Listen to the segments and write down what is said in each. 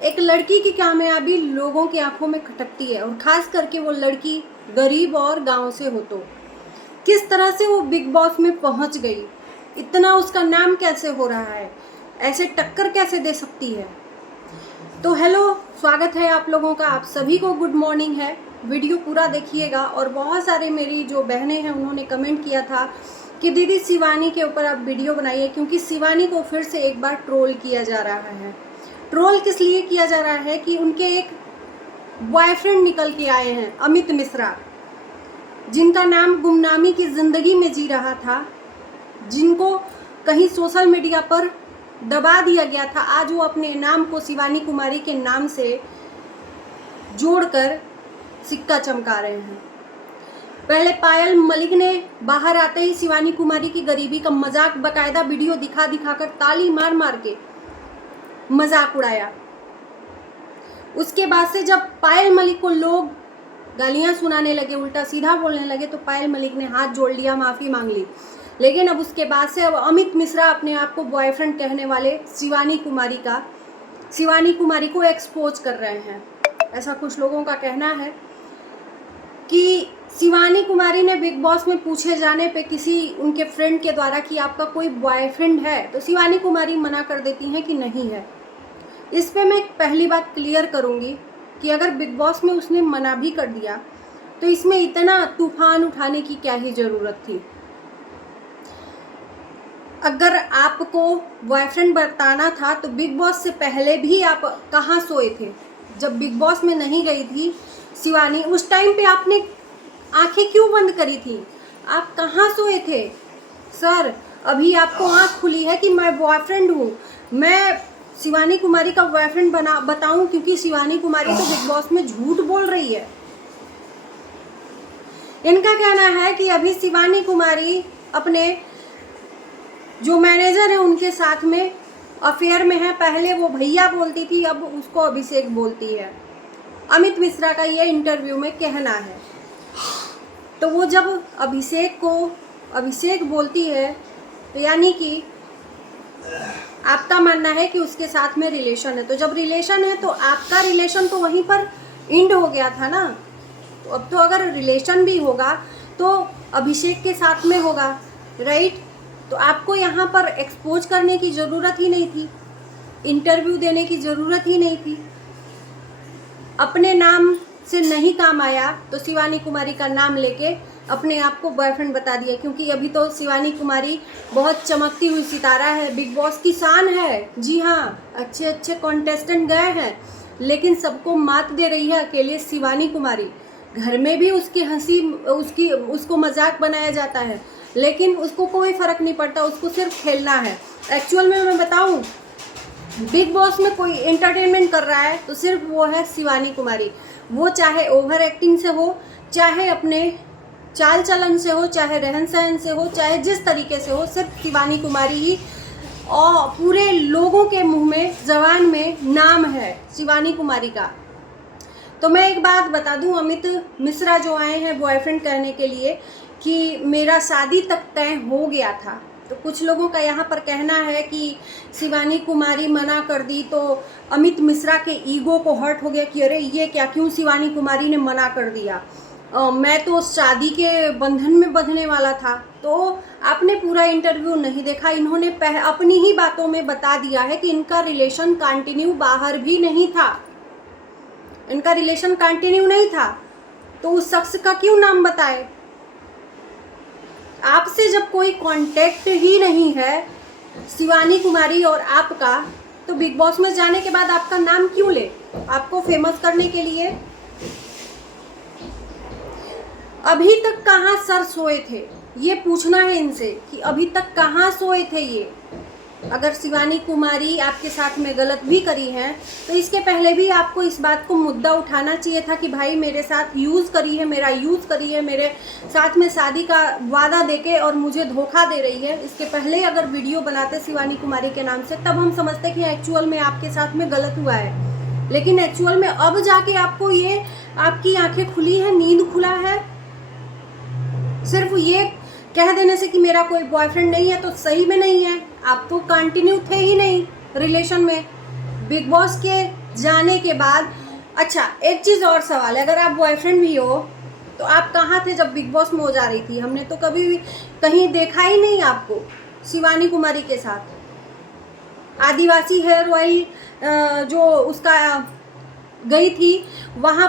एक लड़की की कामयाबी लोगों की आंखों में खटकती है, और ख़ास करके वो लड़की गरीब और गांव से हो। तो किस तरह से वो बिग बॉस में पहुंच गई, इतना उसका नाम कैसे हो रहा है, ऐसे टक्कर कैसे दे सकती है। तो हेलो, स्वागत है आप लोगों का, आप सभी को गुड मॉर्निंग है। वीडियो पूरा देखिएगा। और बहुत सारे मेरी जो बहनें हैं उन्होंने कमेंट किया था कि दीदी शिवानी के ऊपर आप वीडियो बनाइए, क्योंकि शिवानी को फिर से एक बार ट्रोल किया जा रहा है। ट्रोल किस लिए किया जा रहा है कि उनके एक बॉयफ्रेंड निकल के आए हैं, अमित मिश्रा, जिनका नाम गुमनामी की ज़िंदगी में जी रहा था, जिनको कहीं सोशल मीडिया पर दबा दिया गया था। आज वो अपने नाम को शिवानी कुमारी के नाम से जोड़कर सिक्का चमका रहे हैं। पहले पायल मलिक ने बाहर आते ही शिवानी कुमारी की गरीबी का मजाक बकायदा वीडियो दिखा कर ताली मार मार के मजाक उड़ाया। उसके बाद से जब पायल मलिक को लोग गालियां सुनाने लगे, उल्टा सीधा बोलने लगे, तो पायल मलिक ने हाथ जोड़ लिया, माफ़ी मांग ली। लेकिन अब उसके बाद से अब अमित मिश्रा अपने आप को बॉयफ्रेंड कहने वाले शिवानी कुमारी को एक्सपोज कर रहे हैं। ऐसा कुछ लोगों का कहना है कि शिवानी कुमारी ने बिग बॉस में पूछे जाने पे किसी उनके फ्रेंड के द्वारा कि आपका कोई बॉयफ्रेंड है, तो शिवानी कुमारी मना कर देती हैं कि नहीं है। इस पे मैं पहली बात क्लियर करूंगी कि अगर बिग बॉस में उसने मना भी कर दिया तो इसमें इतना तूफान उठाने की क्या ही ज़रूरत थी। अगर आपको बॉयफ्रेंड बताना था तो बिग बॉस से पहले भी आप कहाँ सोए थे? जब बिग बॉस में नहीं गई थी शिवानी, उस टाइम पे आपने आंखें क्यों बंद करी थी? आप कहाँ सोए थे सर? अभी आपको आंख खुली है कि मैं बॉयफ्रेंड हूँ, मैं शिवानी कुमारी का बॉयफ्रेंड बताऊं, क्योंकि शिवानी कुमारी तो बिग बॉस में झूठ बोल रही है। इनका कहना है कि अभी शिवानी कुमारी अपने जो मैनेजर है उनके साथ में अफेयर में है। पहले वो भैया बोलती थी, अब उसको अभिषेक बोलती है। अमित मिश्रा का ये इंटरव्यू में कहना है। तो वो जब अभिषेक बोलती है तो यानी कि आपका मानना है कि उसके साथ में रिलेशन है। तो जब रिलेशन है तो आपका रिलेशन तो वहीं पर एंड हो गया था ना। तो अब तो अगर रिलेशन भी होगा तो अभिषेक के साथ में होगा, राइट? तो आपको यहाँ पर एक्सपोज करने की ज़रूरत ही नहीं थी, इंटरव्यू देने की ज़रूरत ही नहीं थी। अपने नाम से नहीं काम आया तो शिवानी कुमारी का नाम लेके अपने आप को बॉयफ्रेंड बता दिया, क्योंकि अभी तो शिवानी कुमारी बहुत चमकती हुई सितारा है, बिग बॉस की शान है। जी हाँ, अच्छे अच्छे कॉन्टेस्टेंट गए हैं, लेकिन सबको मात दे रही है अकेले शिवानी कुमारी। घर में भी उसकी हंसी उसको मजाक बनाया जाता है, लेकिन उसको कोई फ़र्क नहीं पड़ता, उसको सिर्फ खेलना है। एक्चुअल में मैं बताऊँ, बिग बॉस में कोई एंटरटेनमेंट कर रहा है तो सिर्फ वो है शिवानी कुमारी। वो चाहे ओवर एक्टिंग से हो, चाहे अपने चाल चलन से हो, चाहे रहन सहन से हो, चाहे जिस तरीके से हो, सिर्फ शिवानी कुमारी ही और पूरे लोगों के मुंह में, जबान में नाम है शिवानी कुमारी का। तो मैं एक बात बता दूं, अमित मिश्रा जो आए हैं बॉयफ्रेंड कहने के लिए कि मेरा शादी तक तय हो गया था, तो कुछ लोगों का यहाँ पर कहना है कि शिवानी कुमारी मना कर दी तो अमित मिश्रा के ईगो को हर्ट हो गया कि अरे ये क्या, क्यों शिवानी कुमारी ने मना कर दिया, मैं तो शादी के बंधन में बंधने वाला था। तो आपने पूरा इंटरव्यू नहीं देखा। इन्होंने अपनी ही बातों में बता दिया है कि इनका रिलेशन कंटिन्यू बाहर भी नहीं था, इनका रिलेशन कंटिन्यू नहीं था, तो उस शख्स का क्यों नाम बताए? आपसे जब कोई कांटेक्ट ही नहीं है शिवानी कुमारी और आपका, तो बिग बॉस में जाने के बाद आपका नाम क्यों ले? आपको फेमस करने के लिए। अभी तक कहाँ सर सोए थे, ये पूछना है इनसे कि अभी तक कहाँ सोए थे ये। अगर शिवानी कुमारी आपके साथ में गलत भी करी है तो इसके पहले भी आपको इस बात को मुद्दा उठाना चाहिए था कि भाई मेरे साथ यूज़ करी है, मेरा यूज़ करी है, मेरे साथ में शादी का वादा देके और मुझे धोखा दे रही है। इसके पहले अगर वीडियो बनाते शिवानी कुमारी के नाम से, तब हम समझते कि एक्चुअल में आपके साथ में गलत हुआ है। लेकिन एक्चुअल में अब जाके आपको ये, आपकी आंखें खुली है, नींद खुला है। सिर्फ ये कह देने से कि मेरा कोई बॉयफ्रेंड नहीं है तो सही में नहीं है। आप तो कंटिन्यू थे ही नहीं रिलेशन में। बिग बॉस के जाने के बाद, अच्छा एक चीज़ और सवाल है, अगर आप बॉयफ्रेंड भी हो तो आप कहाँ थे जब बिग बॉस में हो जा रही थी? हमने तो कभी भी कहीं देखा ही नहीं आपको शिवानी कुमारी के साथ। आदिवासी हेयर ऑयल जो उसका गई थी वहाँ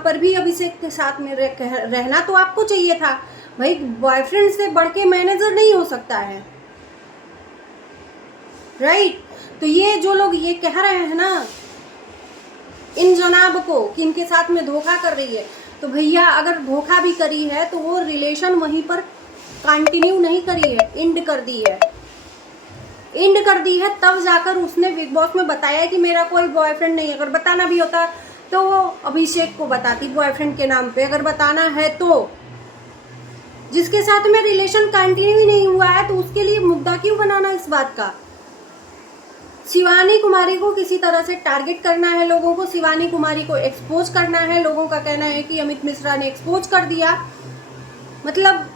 पर भी अभिषेक के साथ में रहना तो आपको चाहिए था भाई। बॉयफ्रेंड से बढ़ के मैनेजर नहीं हो सकता है, राइट? तो ये जो लोग ये कह रहे हैं ना इन जनाब को कि इनके साथ में धोखा कर रही है, तो भैया अगर धोखा भी करी है तो वो रिलेशन वहीं पर कंटिन्यू नहीं करी है, एंड कर दी है। एंड कर दी है तब जाकर उसने बिग बॉस में बताया कि मेरा कोई बॉयफ्रेंड नहीं है। अगर बताना भी होता तो वो अभिषेक को बताती बॉयफ्रेंड के नाम पे, अगर बताना है तो। जिसके साथ में रिलेशन कंटिन्यू ही नहीं हुआ है तो उसके लिए मुद्दा क्यों बनाना इस बात का? शिवानी कुमारी को किसी तरह से टारगेट करना है, लोगों को शिवानी कुमारी को एक्सपोज करना है। लोगों का कहना है कि अमित मिश्रा ने एक्सपोज कर दिया। मतलब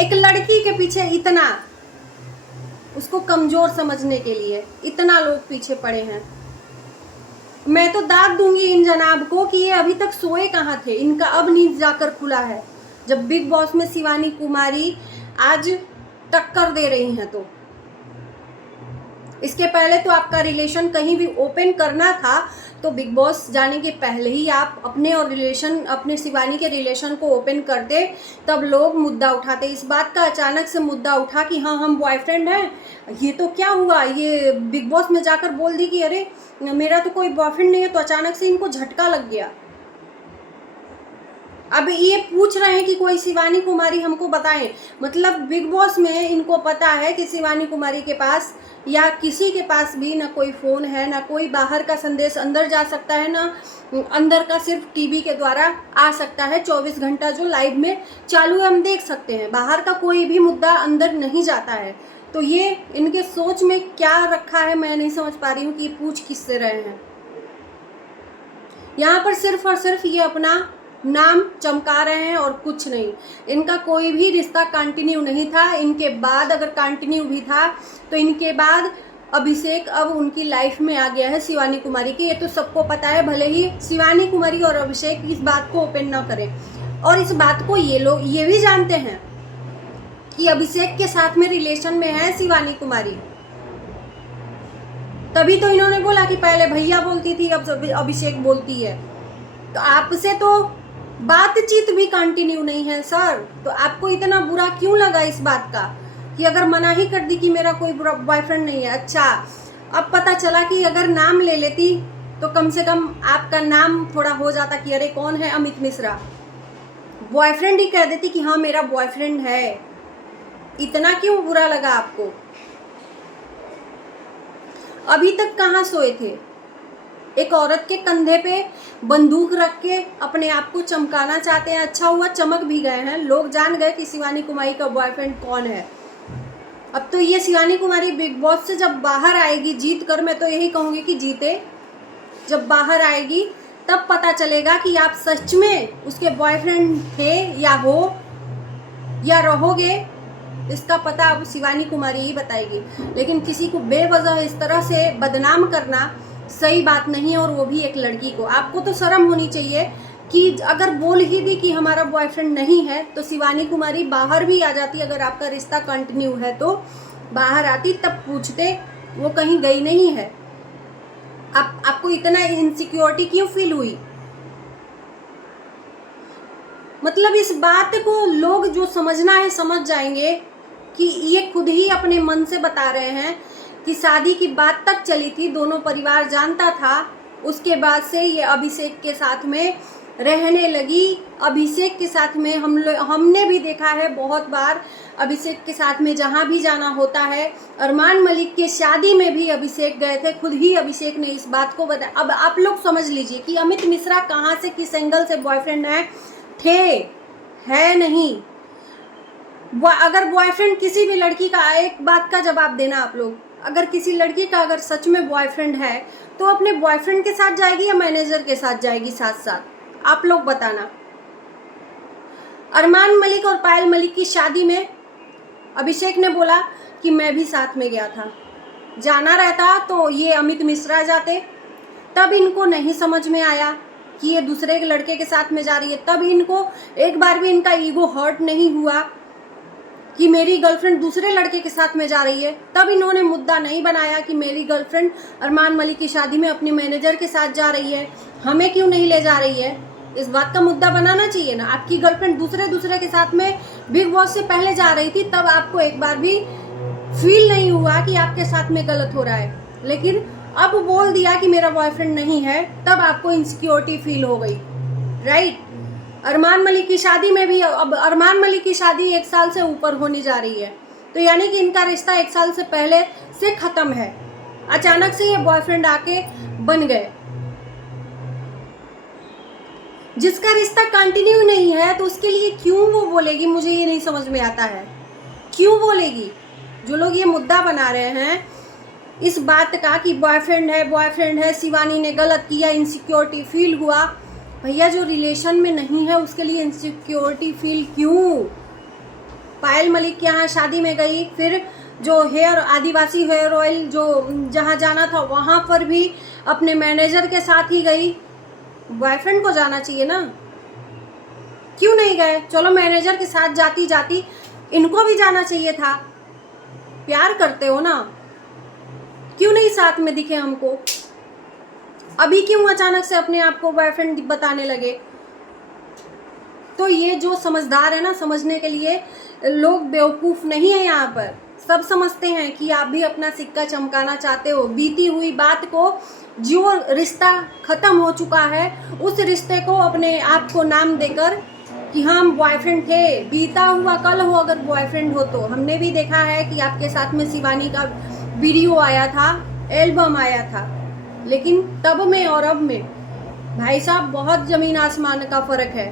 एक लड़की के पीछे इतना, उसको कमजोर समझने के लिए इतना लोग पीछे पड़े हैं। मैं तो दाद दूंगी इन जनाब को कि ये अभी तक सोए कहाँ थे। इनका अब नींद जाकर खुला है जब बिग बॉस में शिवानी कुमारी आज टक्कर दे रही हैं। तो इसके पहले तो आपका रिलेशन कहीं भी ओपन करना था तो बिग बॉस जाने के पहले ही आप अपने शिवानी के रिलेशन को ओपन करते, तब लोग मुद्दा उठाते। इस बात का अचानक से मुद्दा उठा कि हाँ हम बॉयफ्रेंड हैं, ये तो क्या हुआ, ये बिग बॉस में जाकर बोल दी कि अरे मेरा तो कोई बॉयफ्रेंड नहीं है, तो अचानक से इनको झटका लग गया। अब ये पूछ रहे हैं कि कोई शिवानी कुमारी हमको बताएं। मतलब बिग बॉस में इनको पता है कि शिवानी कुमारी के पास या किसी के पास भी ना कोई फ़ोन है, ना कोई बाहर का संदेश अंदर जा सकता है, ना अंदर का सिर्फ टीवी के द्वारा आ सकता है। 24 घंटा जो लाइव में चालू है हम देख सकते हैं, बाहर का कोई भी मुद्दा अंदर नहीं जाता है। तो ये इनके सोच में क्या रखा है मैं नहीं समझ पा रही हूँ कि पूछ किससे रहे हैं। यहाँ पर सिर्फ और सिर्फ ये अपना नाम चमका रहे हैं और कुछ नहीं। इनका कोई भी रिश्ता कंटिन्यू नहीं था। इनके बाद अगर कंटिन्यू भी था तो इनके बाद अभिषेक अब उनकी लाइफ में आ गया है शिवानी कुमारी की, ये तो सबको पता है। भले ही शिवानी कुमारी और अभिषेक इस बात को ओपन ना करें, और इस बात को ये लोग ये भी जानते हैं कि अभिषेक के साथ में रिलेशन में है शिवानी कुमारी। तभी तो इन्होंने बोला कि पहले भैया बोलती थी अब अभिषेक बोलती है। तो आपसे तो बातचीत भी कंटिन्यू नहीं है सर, तो आपको इतना बुरा क्यों लगा इस बात का कि अगर मना ही कर दी कि मेरा कोई बॉयफ्रेंड नहीं है। अच्छा अब पता चला कि अगर नाम ले लेती तो कम से कम आपका नाम थोड़ा हो जाता कि अरे कौन है अमित मिश्रा, बॉयफ्रेंड ही कह देती कि हाँ मेरा बॉयफ्रेंड है। इतना क्यों बुरा लगा आपको? अभी तक कहाँ सोए थे? एक औरत के कंधे पे बंदूक रख के अपने आप को चमकाना चाहते हैं। अच्छा हुआ चमक भी गए हैं, लोग जान गए कि शिवानी कुमारी का बॉयफ्रेंड कौन है। अब तो ये शिवानी कुमारी बिग बॉस से जब बाहर आएगी जीत कर, मैं तो यही कहूँगी कि जीते, जब बाहर आएगी तब पता चलेगा कि आप सच में उसके बॉयफ्रेंड थे या हो या रहोगे। इसका पता अब शिवानी कुमारी ही बताएगी। लेकिन किसी को बेवजह इस तरह से बदनाम करना सही बात नहीं है, और वो भी एक लड़की को। आपको तो शर्म होनी चाहिए कि अगर बोल ही दी कि हमारा बॉयफ्रेंड नहीं है तो शिवानी कुमारी बाहर भी आ जाती। अगर आपका रिश्ता कंटिन्यू है तो बाहर आती, तब पूछते वो कहीं गई नहीं है। आपको इतना इनसिक्योरिटी क्यों फील हुई? मतलब इस बात को लोग जो समझना है समझ जाएंगे कि ये खुद ही अपने मन से बता रहे हैं कि शादी की बात तक चली थी, दोनों परिवार जानता था। उसके बाद से ये अभिषेक के साथ में रहने लगी। अभिषेक के साथ में हमने भी देखा है बहुत बार, अभिषेक के साथ में जहाँ भी जाना होता है। अरमान मलिक के शादी में भी अभिषेक गए थे, खुद ही अभिषेक ने इस बात को बताया। अब आप लोग समझ लीजिए कि अमित मिश्रा कहाँ से किस एंगल से बॉयफ्रेंड है नहीं। अगर बॉयफ्रेंड किसी भी लड़की का, एक बात का जवाब देना आप लोग, अगर किसी लड़की का अगर सच में बॉयफ्रेंड है तो अपने बॉयफ्रेंड के साथ जाएगी या मैनेजर के साथ जाएगी साथ साथ? आप लोग बताना। अरमान मलिक और पायल मलिक की शादी में अभिषेक ने बोला कि मैं भी साथ में गया था। जाना रहता तो ये अमित मिश्रा जाते, तब इनको नहीं समझ में आया कि ये दूसरे के लड़के के साथ में जा रही है। तब इनको एक बार भी इनका ईगो हर्ट नहीं हुआ कि मेरी गर्लफ्रेंड दूसरे लड़के के साथ में जा रही है। तब इन्होंने मुद्दा नहीं बनाया कि मेरी गर्लफ्रेंड अरमान मलिक की शादी में अपने मैनेजर के साथ जा रही है, हमें क्यों नहीं ले जा रही है। इस बात का मुद्दा बनाना चाहिए ना। आपकी गर्लफ्रेंड दूसरे के साथ में बिग बॉस से पहले जा रही थी, तब आपको एक बार भी फील नहीं हुआ कि आपके साथ में गलत हो रहा है। लेकिन अब बोल दिया कि मेरा बॉयफ्रेंड नहीं है, तब आपको इनसिक्योरिटी फील हो गई, राइट। अरमान मलिक की शादी में भी, अब अरमान मलिक की शादी 1 साल से ऊपर होने जा रही है, तो यानी कि इनका रिश्ता 1 साल से पहले से खत्म है। अचानक से ये बॉयफ्रेंड आके बन गए। जिसका रिश्ता कंटिन्यू नहीं है तो उसके लिए क्यों वो बोलेगी, मुझे ये नहीं समझ में आता है, क्यों बोलेगी। जो लोग ये मुद्दा बना रहे हैं इस बात का कि बॉयफ्रेंड है, शिवानी ने गलत किया, इनसिक्योरिटी फील हुआ। भैया जो रिलेशन में नहीं है उसके लिए इनसिक्योरिटी फील क्यों। पायल मलिक के यहाँ शादी में गई, फिर जो आदिवासी हेयर ऑयल जो जहाँ जाना था वहाँ पर भी अपने मैनेजर के साथ ही गई। बॉयफ्रेंड को जाना चाहिए ना, क्यों नहीं गए। चलो मैनेजर के साथ जाती इनको भी जाना चाहिए था, प्यार करते हो ना, क्यों नहीं साथ में दिखे हमको। अभी क्यों अचानक से अपने आप को बॉयफ्रेंड बताने लगे। तो ये जो समझदार है ना, समझने के लिए लोग बेवकूफ़ नहीं है। यहाँ पर सब समझते हैं कि आप भी अपना सिक्का चमकाना चाहते हो। बीती हुई बात को, जो रिश्ता ख़त्म हो चुका है उस रिश्ते को अपने आप को नाम देकर कि हम बॉयफ्रेंड थे, बीता हुआ कल हो अगर बॉयफ्रेंड हो तो। हमने भी देखा है कि आपके साथ में शिवानी का वीडियो आया था, एल्बम आया था, लेकिन तब में और अब में भाई साहब बहुत ज़मीन आसमान का फ़र्क है।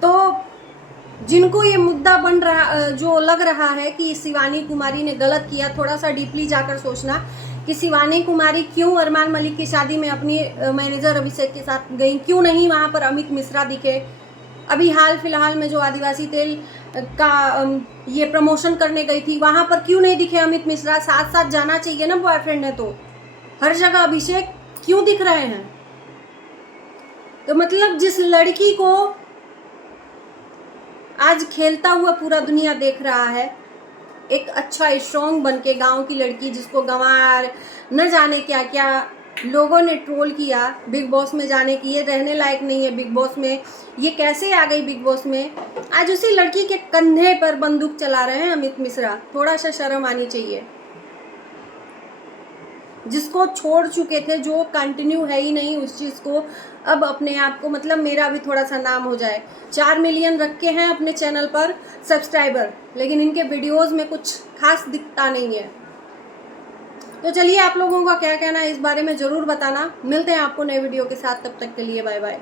तो जिनको ये मुद्दा बन रहा, जो लग रहा है कि शिवानी कुमारी ने गलत किया, थोड़ा सा डीपली जाकर सोचना कि शिवानी कुमारी क्यों अरमान मलिक की शादी में अपनी मैनेजर अभिषेक के साथ गई, क्यों नहीं वहाँ पर अमित मिश्रा दिखे। अभी हाल फिलहाल में जो आदिवासी तेल का ये प्रमोशन करने गई थी, वहाँ पर क्यों नहीं दिखे अमित मिश्रा। साथ साथ जाना चाहिए ना, बॉयफ्रेंड है तो। हर जगह अभिषेक क्यों दिख रहे हैं। तो मतलब जिस लड़की को आज खेलता हुआ पूरा दुनिया देख रहा है, एक अच्छा स्ट्रॉन्ग बन के, गाँव की लड़की जिसको गंवार न जाने क्या क्या लोगों ने ट्रोल किया बिग बॉस में जाने की, ये रहने लायक नहीं है बिग बॉस में, ये कैसे आ गई बिग बॉस में। आज उसी लड़की के कंधे पर बंदूक चला रहे हैं अमित मिश्रा। थोड़ा सा शर्म आनी चाहिए। जिसको छोड़ चुके थे, जो कंटिन्यू है ही नहीं उस चीज़ को, अब अपने आप को, मतलब मेरा भी थोड़ा सा नाम हो जाए। 4 मिलियन रखे हैं अपने चैनल पर सब्सक्राइबर, लेकिन इनके वीडियोस में कुछ खास दिखता नहीं है। तो चलिए, आप लोगों का क्या कहना है इस बारे में ज़रूर बताना। मिलते हैं आपको नए वीडियो के साथ, तब तक के लिए बाय बाय।